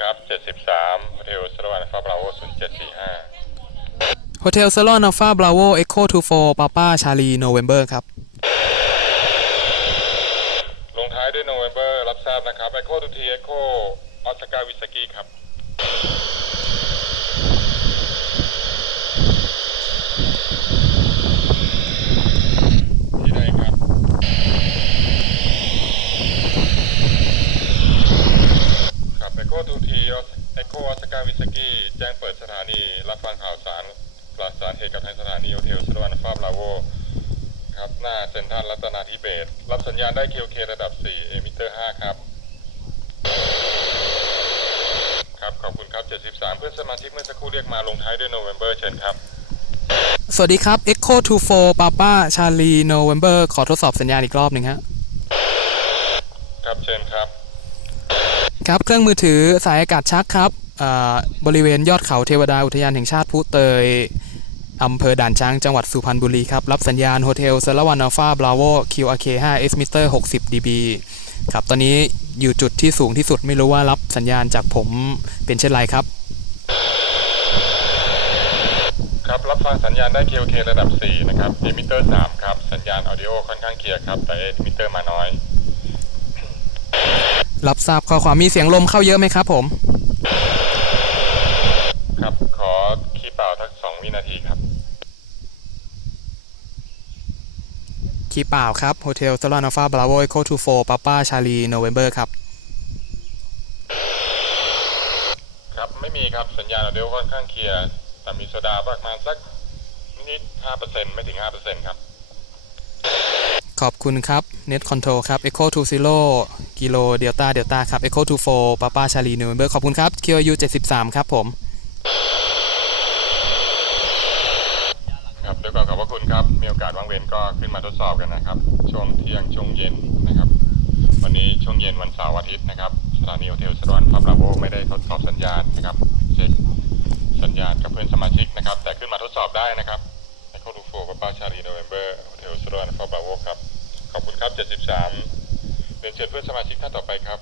ครับ73โฮเทลสรวันฟาบราโว0745โฮเทลเซลอนอัลฟาบราโวเอ็กโคทูโฟปาป้าชาลีโนเวมเบอร์ครับลงท้ายด้วย November รับทราบนะครับ Echo to T Echo Osaka w i s a k i ครับ ที่ใดครับ ครับ Echo to T Echo Osaka w i s a k i แจ้งเปิดสถานี รับฟังข่าวสารปราศสารเหตุกับทางสถานีโฮเทลสรวันฟาบราโวครับ หน้าเซ็นทรัลรัตนาธิเบศรับสัญญาณได้ QK ระดับ 4 เอมิเตอร์ 5 ครับ ครับ ขอบคุณครับ 73 เพื่อนสมาชิกเมื่อสักครู่เรียกมาลงท้ายด้วย November เชิญครับ สวัสดีครับ Echo 24 Papa Charlie November ขอทดสอบสัญญาณอีกรอบหนึ่งฮะ ครับเชิญครับ ครับเครื่องมือถือสายอากาศชักครับอ่าบริเวณยอดเขาเทวดาอุทยานแห่งชาติพุเตยอำเภอด่านช้างจังหวัดสุพรรณบุรีครับ รับสัญญาณโฮเทลเซรวันอัลฟาบราโว QRK 5 S meter 60 dB ครับ ตอนนี้อยู่จุดที่สูงที่สุดไม่รู้ว่ารับสัญญาณจากผมเป็นเช่นไรครับ ครับ รับฟังสัญญาณได้ QK ระดับ 4 นะครับ เอมิเตอร์ 3 ครับ สัญญาณออดิโอค่อนข้างเคลียร์ครับ แต่เอมิเตอร์มาน้อย รับทราบข้อความมีเสียงลมเข้าเยอะไหมครับผม ครับ ขอคีย์เปล่าทัก2วินาทีครับ คีย์เปล่าครับโฮเทลเซรวันอัลฟาบราโว Echo 24 Papa Charlie November ครับ ครับ ไม่มีครับ สัญญาณออดิโอค่อนข้างเคลียร์ แต่มีโซดาประมาณสักนิดๆ5%ไม่ถึง5%ครับ ขอบคุณครับ Net Control ครับ Echo 20กิโลเดลต้าเดลต้าครับ Echo 24 Papa Charlie November ขอบคุณครับ QU 73 ครับผม ครับด้วยความขอบพระคุณครับ มีโอกาสว่างเว้นก็ขึ้นมาทดสอบกันนะครับ ช่วงเที่ยง ช่วงเย็นนะครับ วันนี้ช่วงเย็นวันเสาร์อาทิตย์นะครับ สถานีโฮเทลสรวันฟาบราโวไม่ได้ทดสอบสัญญาณนะครับ เช็คสัญญาณกับเพื่อนสมาชิกนะครับ แต่ขึ้นมาทดสอบได้นะครับในข้อดูโฟกับป้าชาลีนเวมเบอร์โฮเทลสรวันฟาราโวครับขอบ คุณครับ 73เรียนเชิญเพื่อนสมาชิกท่านต่อไปครับ